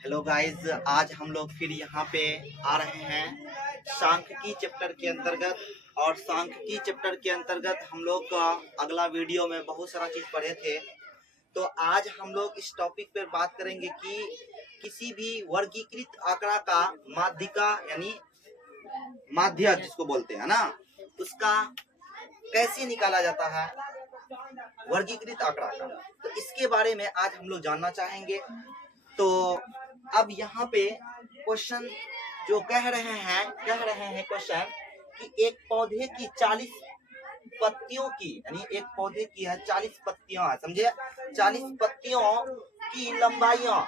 Hello guys, आज हम लोग फिर यहाँ पे आ रहे हैं सांख्यिकी चैप्टर के अंतर्गत। और सांख्यिकी चैप्टर के अंतर्गत हम लोग का अगला वीडियो में बहुत सारा चीज पढ़े थे। तो आज हम लोग इस टॉपिक पर बात करेंगे कि किसी भी वर्गीकृत आंकड़ा का माध्यिका यानी माध्य जिसको बोलते हैं ना, उसका कैसे निकाला जाता है वर्गीकृत आंकड़ा का। तो इसके बारे में आज हम लोग जानना चाहेंगे। तो अब यहाँ पे क्वेश्चन जो कह रहे हैं क्वेश्चन कि एक पौधे की 40 पत्तियों की, यानी एक पौधे की है 40 पत्तियां है, समझे। 40 पत्तियों की लंबाइयां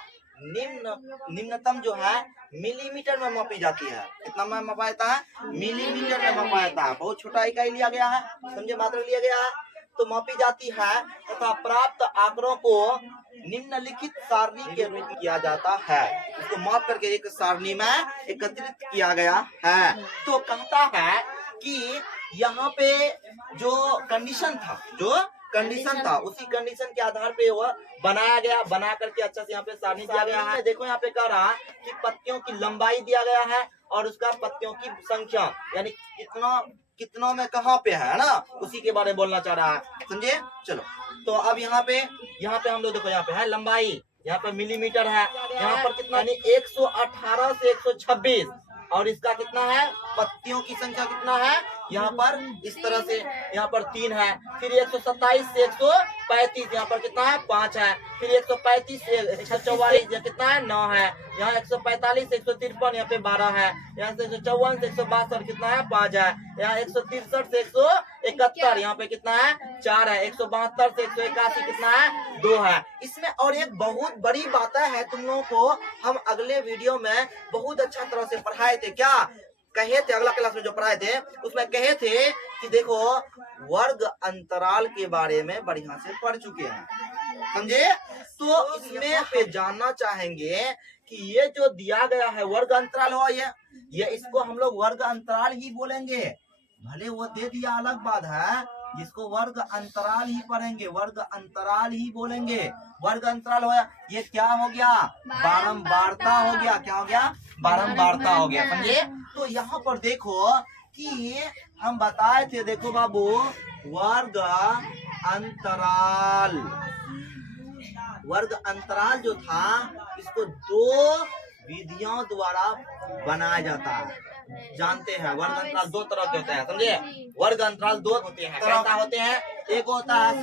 निम्नतम जो है मिलीमीटर में मापी जाती है। कितना में मापा जाता है? मिलीमीटर में मापा जाता है। बहुत छोटा इकाई लिया गया है, समझे, मात्रा लिया गया है तो मापी जाती है। तथा प्राप्त आंकड़ों को निम्नलिखित सारणी के रूप में किया जाता है। इसको माप करके एक सारणी में एकत्रित किया गया है। तो कहता है कि यहाँ पे जो कंडीशन था उसी कंडीशन के आधार पे वह बनाया गया, बना करके अच्छा से यहाँ पे सारणी दिया गया है। देखो यहाँ पे कह रहा है कि पत्तियों की लंबाई दिया गया है और उसका पत्तियों की संख्या यानी कितनों में कहाँ पे है ना, उसी के बारे में बोलना चाह रहा है, समझे। चलो, तो अब यहाँ पे हम लोग देखो, यहाँ पे है लंबाई, यहाँ पे मिलीमीटर है, यहाँ पर कितना यानी 118 से 126 और इसका कितना है पत्तियों की संख्या कितना है यहाँ पर इस तरह से, यहाँ पर 3 है। फिर 127 से 135 यहाँ पर कितना है 5 है। फिर 135 से 144 कितना है 9 है। यहाँ 145 से 153 यहाँ पे 12 है। यहाँ से 154 से 162 कितना है 5 है। यहाँ 163 से 171 यहाँ पे कितना है 4 है। 172 से 181 कितना है 2 है। इसमें और एक बहुत बड़ी बात है, तुम लोगों को हम अगले वीडियो में बहुत अच्छा तरह से पढ़ाए थे। क्या कहे थे? अगला क्लास में जो पढ़ाए थे उसमें कहे थे कि देखो वर्ग अंतराल के बारे में बढ़िया से पढ़ चुके हैं, समझे। तो इसमें पे जानना चाहेंगे कि ये जो दिया गया है वर्ग अंतराल हो, ये इसको हम लोग वर्ग अंतराल ही बोलेंगे। भले वो दे दिया अलग बात है, इसको वर्ग अंतराल ही पढ़ेंगे, वर्ग अंतराल ही बोलेंगे। वर्ग अंतराल हो ये क्या हो गया? बारंबारता हो गया। क्या हो गया? बारंबारता हो गया, समझे। तो यहाँ पर देखो कि हम बताए थे, देखो बाबू, वर्ग अंतराल जो था इसको 2 विधियों द्वारा बनाया जाता है। जानते हैं वर्ग अंतराल 2 तरह के होते हैं, समझे। वर्ग अंतराल 2 होते हैं। कैसा होते हैं? एक होता है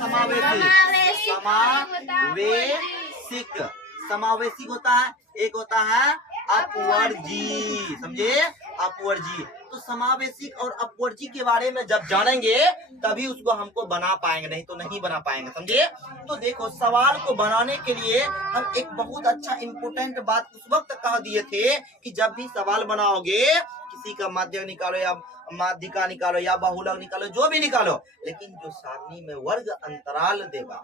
समावेशिक होता है, एक होता है अपवर्जी, समझे, अपवर्जी। तो समावेशिक और अपवर्जी के बारे में जब जानेंगे तभी उसको हमको बना पाएंगे, नहीं तो नहीं बना पाएंगे, समझे। तो देखो, सवाल को बनाने के लिए हम एक बहुत अच्छा इम्पोर्टेंट बात उस वक्त कह दिए थे कि जब भी सवाल बनाओगे किसी का माध्यक निकालो या माध्यिका निकालो या बहुलक निकालो, जो भी निकालो, लेकिन जो सारणी में वर्ग अंतराल देगा,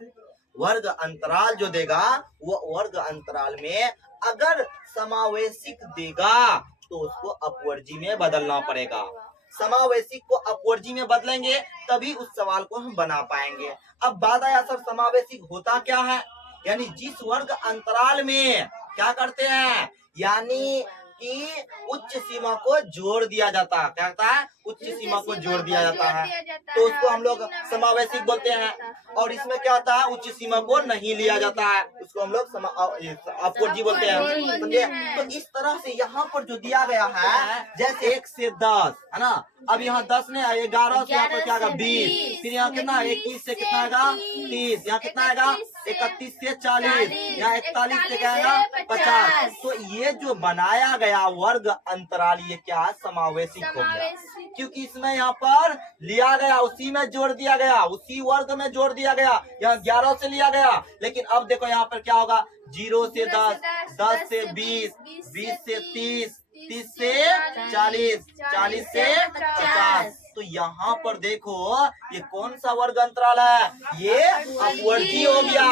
वर्ग अंतराल जो देगा वो वर्ग अंतराल में अगर समावेशिक देगा तो उसको अपवर्जी में बदलना पड़ेगा। समावेशिक को अपवर्जी में बदलेंगे तभी उस सवाल को हम बना पाएंगे। अब बात आया सर, समावेशिक होता क्या है? यानी जिस वर्ग अंतराल में क्या करते हैं, यानी कि उच्च सीमा को जोड़ दिया जाता है। क्या होता है? उच्च सीमा को जोड़ दिया जाता है, तो उसको हम लोग समावेशिक बोलते हैं। और इसमें क्या होता है? उच्च सीमा को नहीं लिया जाता है, उसको हम लोग अपवर्जी बोलते हैं, समझे। तो इस तरह से यहाँ पर जो दिया गया है, जैसे 1 से 10 है ना, अब यहाँ 10 ने 11 से यहाँ पर क्या आएगा 20, फिर यहाँ कितना 21 से कितना आएगा 30, यहाँ कितना आएगा 31 से 40, यहाँ 41 से क्या आएगा 50। तो ये जो बनाया गया वर्ग अंतराल ये क्या है? समावेशिक हो गया, क्योंकि इसमें यहाँ पर लिया गया, उसी में जोड़ दिया गया, उसी वर्ग में जोड़ दिया गया। यहाँ 11 से लिया गया, लेकिन अब देखो यहाँ पर क्या होगा, 0 से 10, 10 से 20, 20 से 30, 30 से 40, 40 से 50। तो यहाँ पर देखो ये कौन सा वर्ग अंतराल है? ये अपवर्जी हो गया।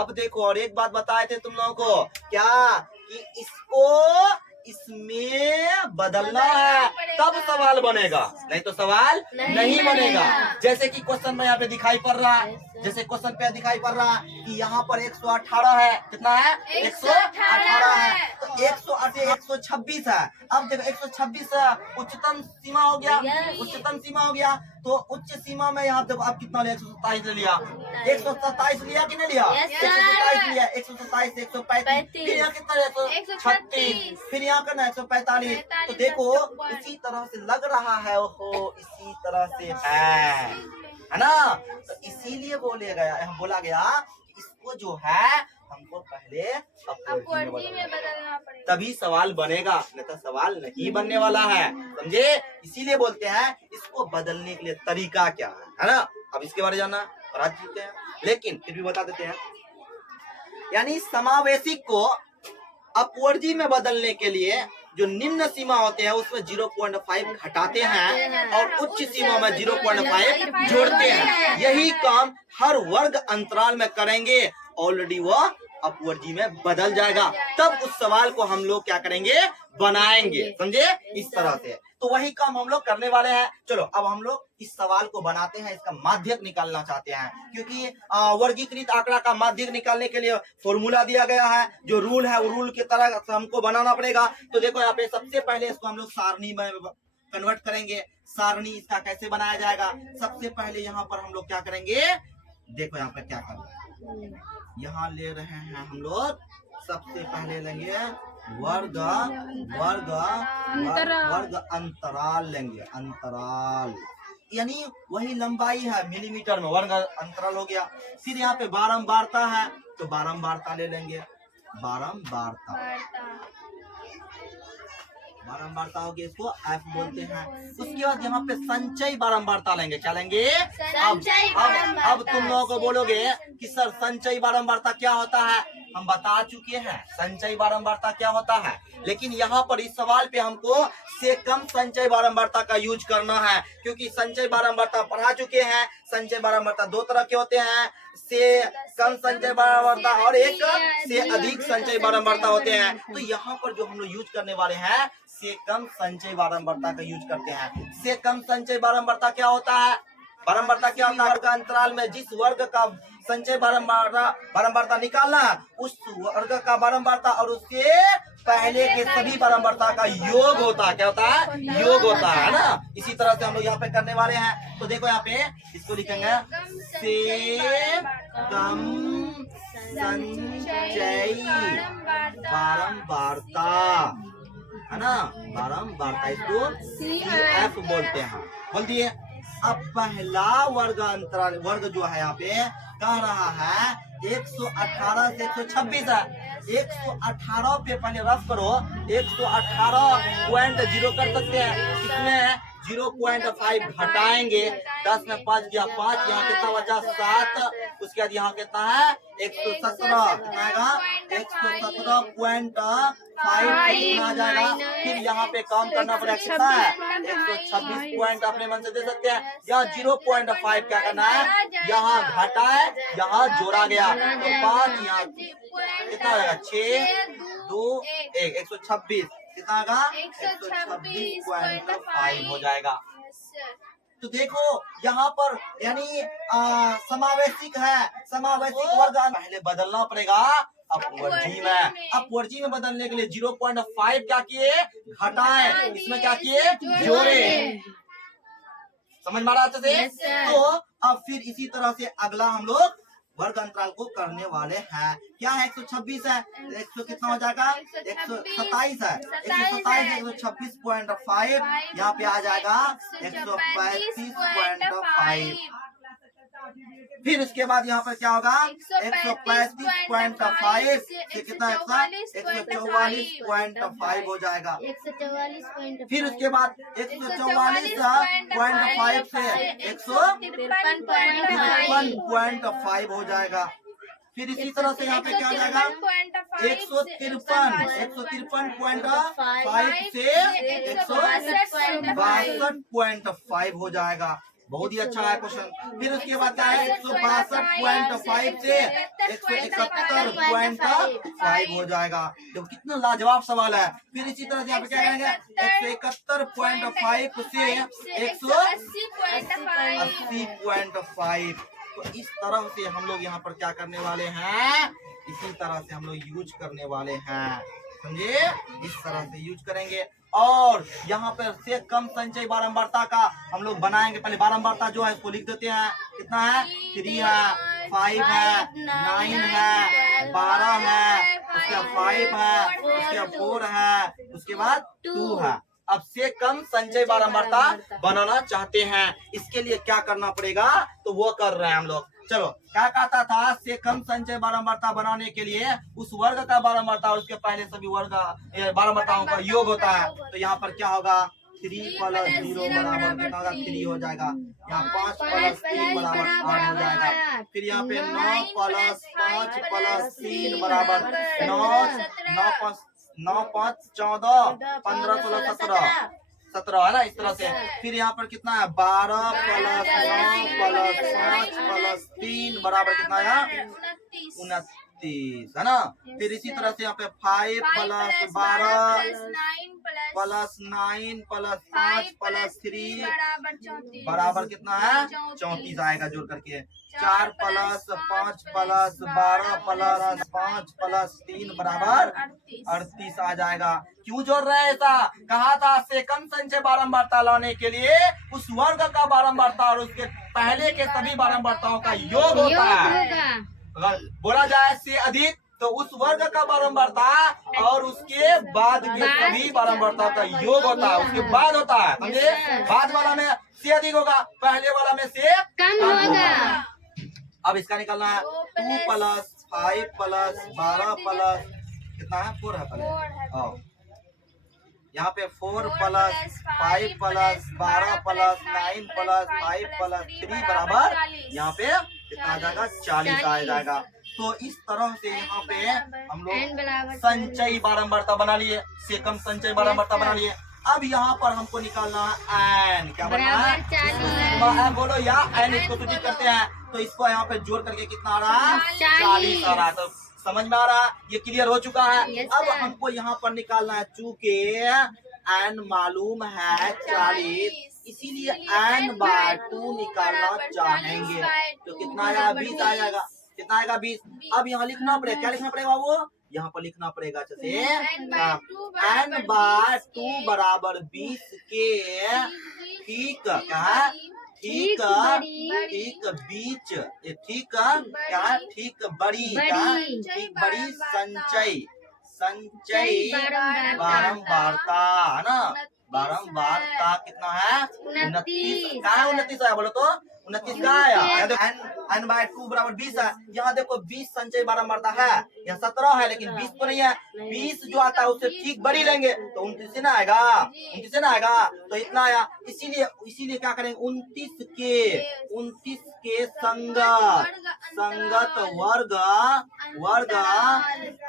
अब देखो और एक बात बताए थे तुम लोगों को, क्या कि इसको इसमें बदलना है तब सवाल बनेगा, नहीं तो सवाल नहीं बनेगा। जैसे कि क्वेश्चन में यहाँ पे दिखाई पड़ रहा है, जैसे क्वेश्चन पे दिखाई पड़ रहा है कि यहाँ पर 118 है, कितना है 118 है। तो से 126 है। अब देखो 126 उच्चतम सीमा हो गया, उच्चतम सीमा हो गया। तो उच्च सीमा में यहाँ देखो आप कितना लिया, 127 ले लिया, 127 लिया कि नहीं लिया, 127 लिया, 127 से 135, फिर यहाँ कितना लिया, 136, फिर यहाँ करना 145। तो देखो इसी तरह से लग रहा है, ओहो इसी तरह से है ना। तो इसीलिए बोला गया इसको जो है हमको पहले अपवर्डी में बदलना पड़ेगा, तभी सवाल बनेगा, नहीं तो सवाल नहीं बनने वाला है, समझे। इसीलिए बोलते हैं इसको बदलने के लिए तरीका क्या है ना। अब इसके बारे में जानना पढ़ा चुके हैं, लेकिन फिर भी बता देते हैं। यानी समावेशिक को अपवर्डी में बदलने के लिए जो निम्न सीमा होते हैं उसमें 0.5 घटाते हैं और उच्च सीमा में 0.5 जोड़ते हैं। यही काम हर वर्ग अंतराल में करेंगे, ऑलरेडी वो अपवर्डी में बदल जाएगा। तब उस सवाल को हम लोग क्या करेंगे, बनाएंगे, समझे। इस तरह से तो वही काम हम लोग करने वाले हैं। चलो अब हम लोग इस सवाल को बनाते हैं, इसका माध्यक निकालना चाहते हैं, क्योंकि वर्गीकृत आंकड़ा का माध्यक निकालने के लिए फॉर्मूला दिया गया है, जो रूल है वो रूल की तरह हमको बनाना पड़ेगा। तो देखो यहाँ पे सबसे पहले इसको हम लोग सारणी में कन्वर्ट करेंगे। सारणी इसका कैसे बनाया जाएगा, सबसे पहले यहाँ पर हम लोग क्या करेंगे, देखो यहाँ पर क्या करना, यहाँ ले रहे हैं हम लोग, सबसे पहले लेंगे वर्ग अंतराल लेंगे, अंतराल यानी वही लंबाई है मिलीमीटर में, वर्ग अंतराल हो गया। फिर यहाँ पे बारंबारता है तो बारंबारता ले लेंगे, बारंबारता हो गया, इसको एफ बोलते हैं। उसके बाद यहाँ पे संचयी बारंबारता लेंगे, क्या लेंगे, अब तुम लोगों को बोलोगे कि सर संचयी बारंबारता क्या होता है, हम बता चुके हैं संचयी बारंबारता क्या होता है, लेकिन यहाँ पर इस सवाल पे हमको से कम संचयी बारंबारता का यूज करना है, क्योंकि संचयी बारंबारता पढ़ा चुके हैं। संचयी बारंबारता दो तरह के होते हैं, से कम संचयी बारंबारता और एक से अधिक संचयी बारंबारता होते हैं। तो यहाँ पर जो हम लोग यूज करने वाले हैं से कम संचयी बारंबारता का यूज करते हैं। से कम संचयी बारंबारता क्या होता है, बारंबारता क्या होता है, वर्ग अंतराल में जिस वर्ग का संचय बारंबारता निकालना है उस वर्ग का बारंबारता और उसके पहले के सभी बारंबारता का योग होता है, क्या होता है, योग होता है ना। इसी तरह से हम लोग यहाँ पे करने वाले हैं। तो देखो यहाँ पे इसको लिखेंगे से कम संचयी बारंबारता, है ना, बारंबारता, इसको एफ बोलते हैं, बोल दिए। अब पहला वर्ग अंतराल, वर्ग जो है यहाँ पे कह रहा है 118 से 126 है, 118 पे पहले रफ करो, 118.0 कर सकते हैं, इसमें 0.5 घटाएंगे, 10 में 5 गया 5, यहाँ कितना बचा 7, उसके बाद यहाँ कितना है 117, कितना आएगा 117.5 कितना आ जाएगा। फिर यहाँ पे काम करना पड़ेगा, कितना है 126 पॉइंट अपने मन से दे सकते हैं। यहाँ 0.5 क्या करना है, यहाँ घटा है यहाँ जोड़ा गया, तो 5 यहाँ कितना हो जाएगा 6 2 1 126 कितना आएगा 126.5 हो जाएगा। तो देखो यहाँ पर यानी समावेशिक है, समावेशिक वर्ग पहले बदलना पड़ेगा अपवर्जी में। अपवर्जी में बदलने के लिए 0.5 क्या किए, घटाए, इसमें क्या किए, जोड़े। समझ में आ रहा अच्छे से। तो अब फिर इसी तरह से अगला हम लोग वर्ग अंतराल को करने वाले हैं। क्या है 126 है, 100 कितना हो जाएगा 127 है, 127 126.5 यहाँ पे आ जाएगा 135.5। फिर उसके बाद यहाँ पर क्या होगा 135.5 से कितना 144.5 हो जाएगा। फिर उसके बाद 144.5 से 153.5 हो जाएगा। फिर इसी तरह से यहाँ पे क्या हो जाएगा 153.5 से 162.5 हो जाएगा। बहुत ही अच्छा है क्वेश्चन। फिर उसके बाद क्या है 162.5 से 171.5 हो जाएगा। तो कितना लाजवाब सवाल है। फिर इसी तरह से यहाँ पे क्या करेंगे 171.5 से 180.5। तो इस तरह से हम लोग यहाँ पर क्या करने वाले हैं, इसी तरह से हम लोग यूज करने वाले हैं। समझे, इस तरह से यूज करेंगे। और यहाँ पर से कम संचय बारंबारता का हम लोग बनाएंगे। पहले बारंबारता जो है उसको लिख देते हैं, कितना है, 3 है, 5 है, 9 है, 12 है, उसके बाद 5 है, उसके बाद 4 है, उसके बाद 2 है। अब से कम संचय बारंबारता बनाना चाहते हैं, इसके लिए क्या करना पड़ेगा, तो वो कर रहे हैं हम लोग। चलो, क्या कहता था, से कम संचय बारंबारता बनाने के लिए उस वर्ग का बारंबारता और उसके पहले सभी वर्ग बारंबारताओं का योग होता है। तो यहाँ पर क्या होगा, 3 + 0 बराबर कितना होगा, 3 हो जाएगा। यहाँ 5 + 3 बराबर 8 हो जाएगा। फिर यहाँ पे 9 + 5 + 3 बराबर 9 9 5 14 15 16 17 है ना, इस तरह से। फिर यहाँ पर कितना है, 12 + 9 + 5 + 3 बराबर कितना है, 29 है ना। फिर इसी तरह से यहाँ पे 5 + 12 + 9 + 5 + 3 बराबर कितना है, 34 आएगा जोड़ करके। 4 + 5 + 12 + 5 + 3 बराबर 38 आ जाएगा। क्यों जोड़ रहे हैं ऐसा, कहा था से कम संचय बारंबारता लाने के लिए उस वर्ग का बारंबारता और उसके पहले के सभी बारंबारताओं का योग होता है। अगर बोला जाए से अधिक तो उस वर्ग का बारंबारता और उसके बाद के सभी बारंबारता का योग होता है, उसके बाद होता है, समझे। बाद वाला में से अधिक होगा, पहले वाला में से कम होगा। अब इसका निकालना है, 2 + 5 + 12 + कितना है, 4 है पहले। यहाँ पे 4 + 5 + 12 + 9 + 5 + 3 बराबर यहाँ पे कितना आ जाएगा, 40 आ जाएगा। तो इस तरह से यहाँ पे हम लोग संचय बारंबारता बना लिए, से कम संचय बारंबारता बना लिए। अब यहाँ पर हमको निकालना है एन, क्या बनना है, बोलो या एन, इसको सूचित करते हैं। तो इसको यहाँ पे जोड़ करके कितना आ रहा है, 40 आ रहा है। तो समझ में आ रहा है, ये क्लियर हो चुका है। अब हमको यहाँ पर निकालना है, चूंकि एन मालूम है 40, इसीलिए n/2 निकालना चाहेंगे। तो कितना आएगा, 20 आ जाएगा। कितना आएगा, 20। अब यहाँ लिखना पड़ेगा, क्या लिखना पड़ेगा वो, यहाँ पर लिखना पड़ेगा जैसे n/2 बराबर 20 के ठीक क्या है, ठीक बीच, ठीक क्या है, ठीक बड़ी संचय बारंबारता है ना। बारंबारता कितना है, 29। कहा है 29 आया, बोलो तो 29 का आया। n/2 बराबर 20 है। यहाँ देखो 20 संचय बारंबारता है, यहाँ 17 है, लेकिन 20 तो नहीं है। 20 जो आता है उससे ठीक बड़ी लेंगे तो 29 से ना आएगा, 29 से ना आएगा, तो इतना आया। इसीलिए क्या करेंगे, 29 के संगत वर्ग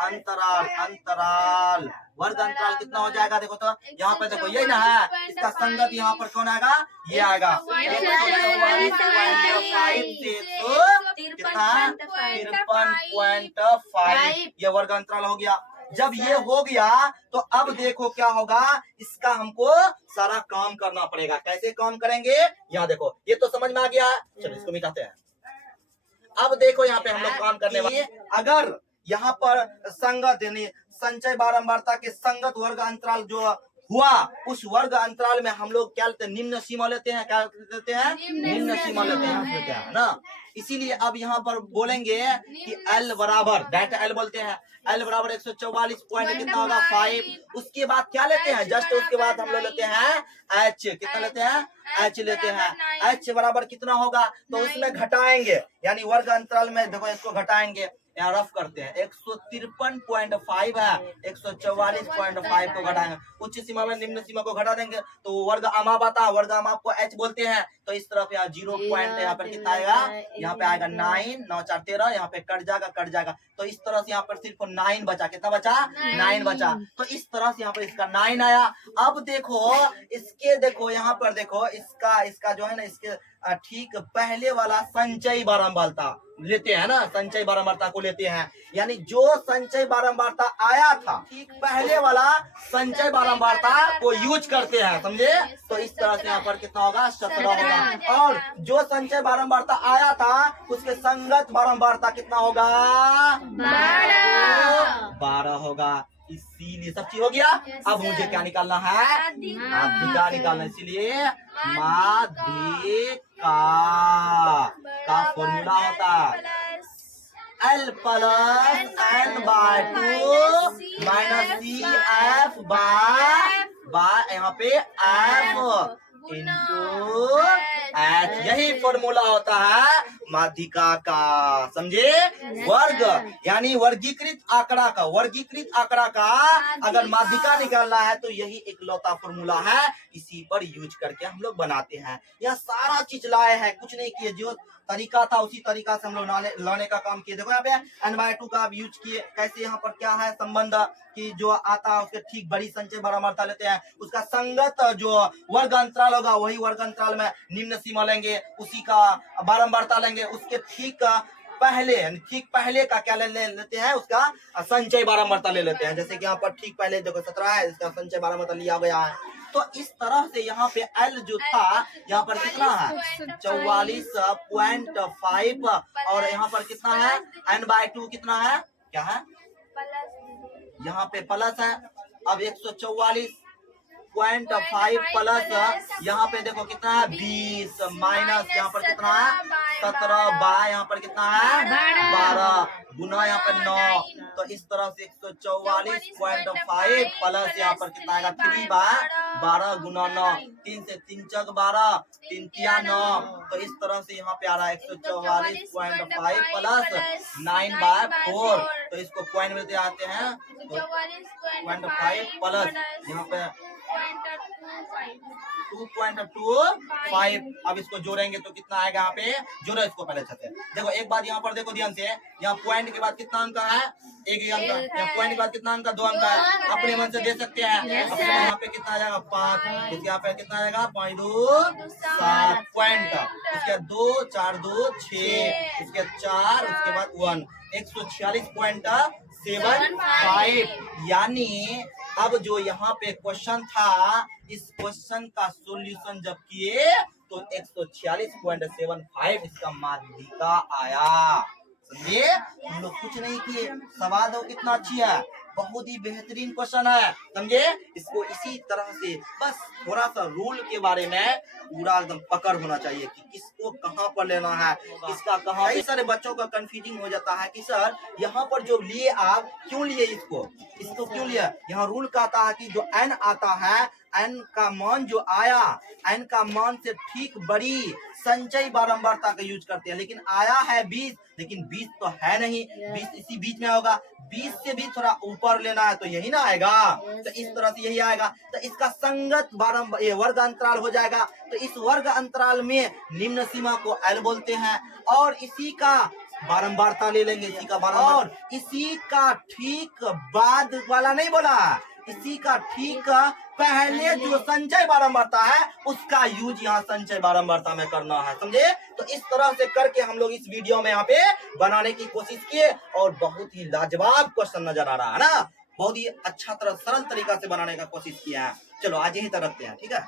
अंतराल वर्ग अंतराल कितना हो जाएगा, देखो तो यहाँ पे देखो यही ना है, इसका संगत यहाँ पर कौन आएगा, ये आएगा। 53.5 ये वर्ग अंतराल हो गया। जब ये हो गया तो अब देखो क्या होगा, इसका हमको सारा काम करना पड़ेगा। कैसे काम करेंगे, यहाँ देखो, ये तो समझ में आ गया है। चलो इसको मिटाते हैं। अब देखो यहाँ पे हम लोग काम करने वाले, अगर यहाँ पर संगत यानी संचय बारंबारता के संगत वर्ग अंतराल जो हुआ, उस वर्ग अंतराल में हम लोग क्या लेते हैं, निम्न सीमा लेते हैं। क्या लेते हैं, निम्न सीमा लेते हैं ना। इसीलिए अब यहाँ पर बोलेंगे कि L बराबर, डायरेक्ट L बोलते हैं, L बराबर 144 पॉइंट कितना होगा, 5। उसके बाद क्या लेते हैं, जस्ट उसके बाद हम लोग लेते हैं H। कितना लेते हैं, H लेते हैं। H बराबर कितना होगा, तो उसमें घटाएंगे, यानी वर्ग अंतराल में देखो इसको घटाएंगे, यहाँ रफ करते हैं। 153.5 है, 144.5 को घटाएंगे, उच्च सीमा में निम्न सीमा को घटा देंगे तो वर्ग अमाप आता है, वर्ग अमाप को H बोलते हैं। तो इस तरफ यहाँ 0 पॉइंट यहाँ पर कितना आएगा, यहाँ पे आएगा 9, 9 4 13, यहाँ पे कट जाएगा। तो इस तरह से यहाँ पर सिर्फ 9 बचा। कितना बचा, 9 बचा। तो इस तरह से यहाँ पर इसका 9 आया। अब देखो इसके, देखो यहाँ पर देखो इसका जो है ना, इसके ठीक पहले वाला संचय बारंबारता लेते हैं ना, संचय बारंबारता को लेते हैं, यानी जो संचय बारंबारता आया था ठीक पहले वाला संचय बारंबारता को यूज करते हैं, समझे। तो इस तरह से यहाँ पर कितना होगा, 17 होगा। और जो संचय बारंबारता आया था उसके संगत बारंबारता कितना होगा, 12 होगा। इसीलिए सब चीज हो गया। अब मुझे क्या निकालना है, माध्यिका निकालना। इसीलिए माध्यिका का फॉर्मूला होता है L plus N by 2 minus c f by यहाँ पे F इंटू एच। यही फॉर्मूला होता है माध्यिका का, समझे। वर्ग यानी वर्गीकृत आंकड़ा का अगर माध्यिका निकालना है तो यही एक लौता फॉर्मूला है, इसी पर यूज करके हम लोग बनाते हैं। यह सारा चीज लाए हैं, कुछ नहीं किए, जो तरीका था उसी तरीका से हम लोग लाने का काम किए। देखो यहाँ पे n/2 का आप यूज किए, कैसे यहाँ पर क्या है संबंध कि जो आता है उसके ठीक बड़ी संचय बारंबारता लेते हैं, उसका संगत जो वर्ग अंतराल होगा वही वर्ग अंतराल में निम्न सीमा लेंगे, उसी का बारंबारता लेंगे, उसके ठीक पहले का क्या लेते हैं, उसका संचय बारंबारता ले लेते हैं। जैसे कि यहाँ पर ठीक पहले देखो 17 है, इसका संचय बारंबारता लिया गया है। तो इस तरह से यहाँ पे L जो था यहाँ पर कितना है 44.5 और यहाँ पर कितना है n/2 कितना है, क्या है यहाँ पे प्लस है। अब 144.5 प्लस यहाँ पे देखो कितना है 20 माइनस यहाँ पर कितना है 17 बाय यहाँ पर कितना है 12 गुना यहाँ पर 9। तो इस तरह से 144.5 प्लस यहाँ पर कितना आएगा 3 बाय 12 गुना 9, 3 से 3 चक 12, 3 तिया 9। तो इस तरह से यहाँ पे आ रहा है 144.5 प्लस 9 बाय 4। तो इसको पॉइंट में आते हैं तो 0.5 प्लस यहाँ पे 2.25। अब इसको जोड़ेंगे तो कितना आएगा, यहाँ पे जोड़ो इसको पहले छते। देखो एक बात यहाँ पर देखो ध्यान से, यहाँ पॉइंट के बाद कितना अंक है, एक अंक। यहाँ पॉइंट के बाद कितना अंक, 2 अंक है, अपने मन से दे सकते हैं। अपने यहाँ पे कितना आ जाएगा 5, इसके यहाँ पे कितना आएगा 5 2 7 पॉइंट, इसके 2 4 2 6, इसके 4, उसके बाद 1, 146.75। यानी अब जो यहाँ पे क्वेश्चन था, इस क्वेश्चन का सॉल्यूशन जब किए तो 146.75 इसका माध्यिका आया। समझे, हम लोग कुछ नहीं किए, सवाल दो कितना अच्छी है, बहुत ही बेहतरीन क्वेश्चन है, समझे। इसको इसी तरह से बस थोड़ा सा रूल के बारे में पूरा एकदम पकड़ होना चाहिए कि किसको कहाँ पर लेना है, किसका कहाँ। कई सारे बच्चों का कंफ्यूजिंग हो जाता है कि सर यहाँ पर जो लिए आप क्यों लिए, इसको क्यों लिया। यहाँ रूल कहता है कि जो n आता है, n का मान जो आया, n का मान से ठीक बड़ी संचय बारंबारता का यूज करते हैं। लेकिन आया है 20, लेकिन 20 तो है नहीं, 20 इसी बीच में होगा, 20 से भी थोड़ा ऊपर लेना है तो यही ना आएगा। तो इस तरह से यही आएगा, तो इसका संगत वर्ग अंतराल हो जाएगा। तो इस वर्ग अंतराल में निम्न सीमा को L बोलते हैं और इसी का बारंबारता ले लेंगे, इसी का बारंबार, और इसी का ठीक बाद वाला नहीं बोला, इसी का ठीक पहले जो संचय बारंबारता है उसका यूज यहाँ संचय बारंबारता में करना है, समझे। तो इस तरह से करके हम लोग इस वीडियो में यहाँ पे बनाने की कोशिश किए और बहुत ही लाजवाब क्वेश्चन नजर आ रहा है ना, बहुत ही अच्छा तरह सरल तरीका से बनाने का कोशिश किया है। चलो आज यही तक रखते हैं, ठीक है।